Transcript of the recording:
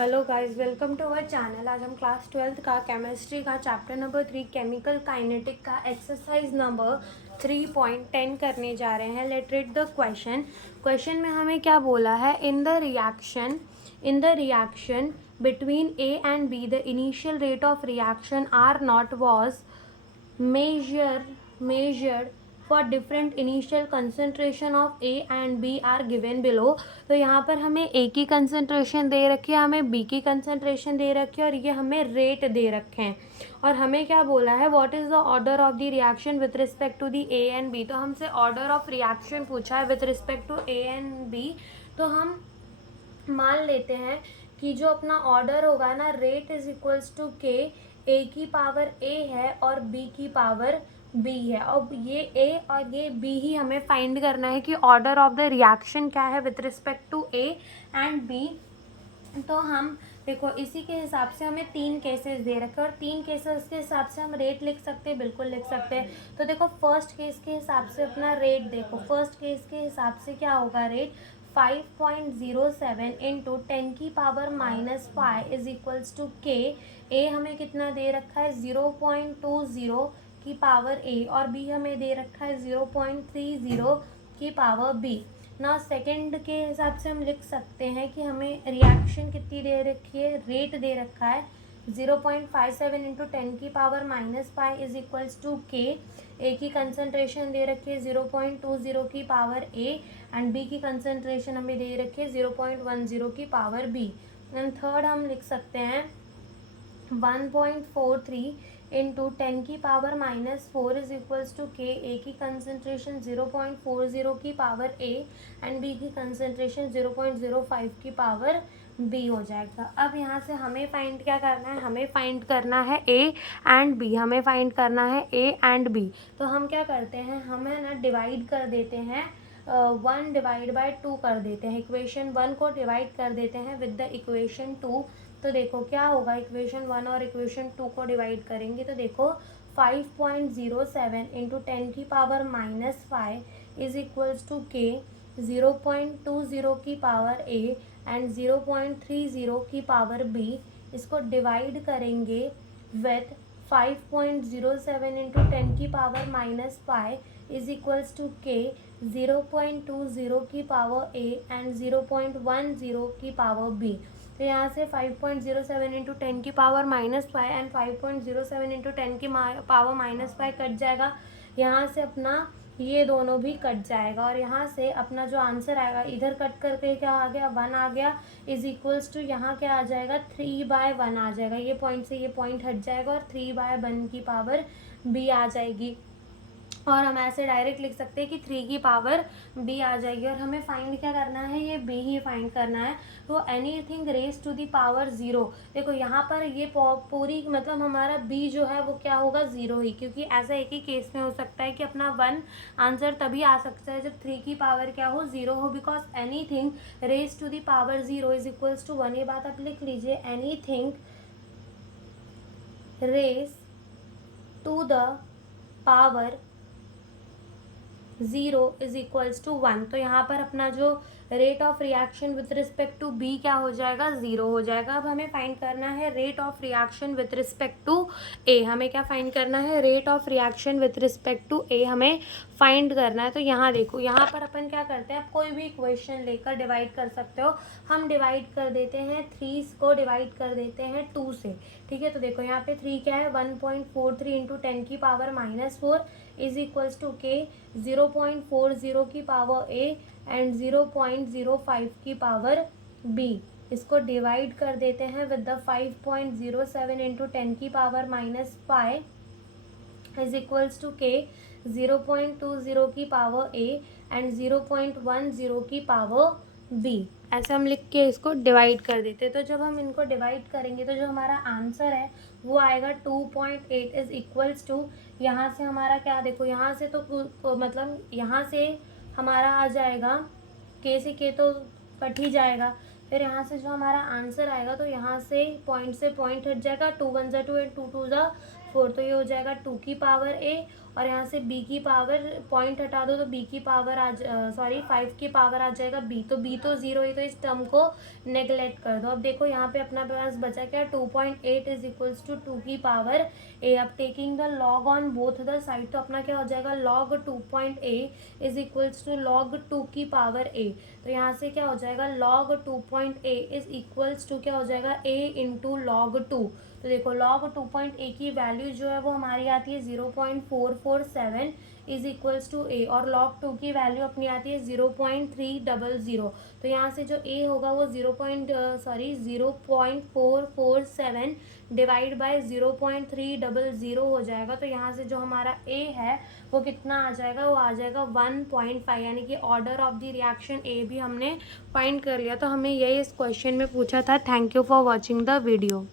Hello guys, welcome to our channel. आज हम class 12th का केमिस्ट्री का चैप्टर नंबर 3 केमिकल काइनेटिक का एक्सरसाइज नंबर 3.10 करने जा रहे हैं। लेट रीड द क्वेश्चन में हमें क्या बोला है। In the reaction between A and B the initial rate of reaction are not was measured for different initial concentration of A and B are given below। तो यहाँ पर हमें A की कंसनट्रेशन दे रखी है, हमें B की कंसनट्रेशन दे रखी है और ये हमें रेट दे रखे हैं। और हमें क्या बोला है, what is the order of the reaction with respect to the A and B। तो हमसे ऑर्डर ऑफ रिएक्शन पूछा है with respect to A and B। तो हम मान लेते हैं कि जो अपना ऑर्डर होगा ना, रेट इज इक्वल्स टू के, ए की पावर ए है और बी की पावर बी है। अब ये ए और ये बी ही हमें फाइंड करना है कि ऑर्डर ऑफ द रिएक्शन क्या है with respect to A and B. तो हम देखो इसी के हिसाब से हमें 3 केसेस दे रखे और 3 केसेस के हिसाब से हम रेट लिख सकते हैं, बिल्कुल लिख सकते हैं। तो देखो फर्स्ट केस के हिसाब से अपना रेट देखो, फर्स्ट केस के हिसाब से क्या होगा रेट, 5.07 इंटू 10 की पावर -5 इज इक्वल्स टू के। ए हमें कितना दे रखा है, 0.20 की पावर ए और बी हमें दे रखा है 0.30 की पावर बी। ना सेकंड के हिसाब से हम लिख सकते हैं कि हमें रिएक्शन कितनी दे रखी है, रेट दे रखा है 0.57 इंटू 10 की पावर -5 इज इक्वल्स टू के। ए की कंसनट्रेशन दे रखी है 0.20 की पावर ए एंड बी की कंसनट्रेशन हमें दे रखी है 0.10 की पावर बी। एंड थर्ड हम लिख सकते हैं 1.43 इंटू 10 की पावर -4 इज इक्वल्स टू के। ए की कंसनट्रेशन 0.40 की पावर ए एंड बी की कंसनट्रेशन 0.05 की पावर बी हो जाएगा। अब यहाँ से हमें फाइंड क्या करना है, हमें फाइंड करना है ए एंड बी, हमें फाइंड करना है ए एंड बी। तो हम क्या करते हैं, हमें ना डिवाइड कर देते हैं, 1 डिवाइड बाय 2 कर देते हैं, इक्वेशन 1 को डिवाइड कर देते हैं विद द इक्वेशन 2। तो देखो क्या होगा, इक्वेशन 1 और इक्वेशन 2 को डिवाइड करेंगे तो देखो 5.07 इंटू 10 की पावर -5 इज इक्वल्स टू के, 0.20 की पावर ए एंड 0.30 की पावर बी। इसको डिवाइड करेंगे विथ 5.07 इंटू 10 की पावर -5 इज इक्वल्स टू के, 0.20 की पावर ए एंड 0.10 की पावर बी। तो यहाँ से 5.07 इंटू 10 की पावर -5 एंड 5.07 इंटू 10 की पावर -5 कट जाएगा। यहाँ से अपना ये दोनों भी कट जाएगा और यहाँ से अपना जो आंसर आएगा, इधर कट करके क्या आ गया, 1 आ गया इज इक्वल्स टू यहाँ क्या आ जाएगा, 3/1 आ जाएगा। ये पॉइंट से ये पॉइंट हट जाएगा और 3/1 की पावर बी आ जाएगी। और हम ऐसे डायरेक्ट लिख सकते हैं कि 3 की पावर बी आ जाएगी। और हमें फाइंड क्या करना है, ये बी ही फाइंड करना है। तो anything raise to the power 0, देखो यहाँ पर ये पूरी मतलब हमारा बी जो है वो क्या होगा, 0 ही, क्योंकि ऐसा एक ही केस में हो सकता है कि अपना 1 आंसर तभी आ सकता है जब 3 की पावर क्या हो, 0 हो, because anything raise to the power 0 is equals to 1। ये बात आप लिख लीजिए, anything raise to the power 0 is equals to 1। तो यहाँ पर अपना जो rate of reaction with respect to B क्या हो जाएगा, 0 हो जाएगा। अब हमें फाइंड करना है rate of reaction with respect to a. हमें क्या फाइंड करना है, rate of reaction with respect to a हमें फाइंड करना है। तो यहाँ देखो, यहाँ पर अपन क्या करते हैं, आप कोई भी इक्वेशन लेकर डिवाइड कर सकते हो। हम डिवाइड कर देते हैं 3 को डिवाइड कर देते हैं 2 से, ठीक है। तो देखो यहाँ पे 3 क्या है, 1.43 इंटू 10 की पावर -4 इज इक्वल्स टू के, 0.40 की पावर ए एंड 0.05 की पावर बी। इसको डिवाइड कर देते हैं विद द 5.07 इंटू 10 की पावर -5 इज इक्वल्स टू के, 0.20 की पावर ए एंड 0.10 की पावर बी। ऐसे हम लिख के इसको डिवाइड कर देते हैं। तो जब हम इनको डिवाइड करेंगे तो जो हमारा आंसर है वो आएगा 2.8 इज इक्वल्स टू, यहाँ से हमारा क्या देखो, यहाँ से तो मतलब यहाँ से हमारा आ जाएगा, के से के तो कट ही जाएगा। फिर यहाँ से जो हमारा आंसर आएगा तो यहाँ से पॉइंट हट जाएगा, 2 1 2 एंड 2 2 4, तो ये हो जाएगा 2 की पावर a, और यहाँ से b की पावर पॉइंट हटा दो तो b की पावर 5 की पावर आ जाएगा b, तो b तो 0 ही, तो इस टर्म को नेगलेक्ट कर दो। अब देखो यहाँ पे अपना पास बचा क्या, 2.8 इज इक्वल्स टू 2 की पावर a। अब taking the log on both the side, तो अपना क्या हो जाएगा, log 2.a is equals to log 2 की पावर a। तो यहाँ से क्या हो जाएगा, log 2.a is equals to क्या हो जाएगा, a इंटू log 2। तो देखो log 2.a की वैल्यू जो है वो हमारी आती है 0.447 इज इक्वल्स टू a, और log 2 की वैल्यू अपनी आती है 0.300। तो यहाँ से जो a होगा वो 0.447 डिवाइड बाय 0.300 हो जाएगा। तो यहाँ से जो हमारा a है वो कितना आ जाएगा, वो आ जाएगा 1.5, यानी कि order of the reaction a भी हमने फाइंड कर लिया। तो हमें यही इस क्वेश्चन में पूछा था। Thank you for watching the video.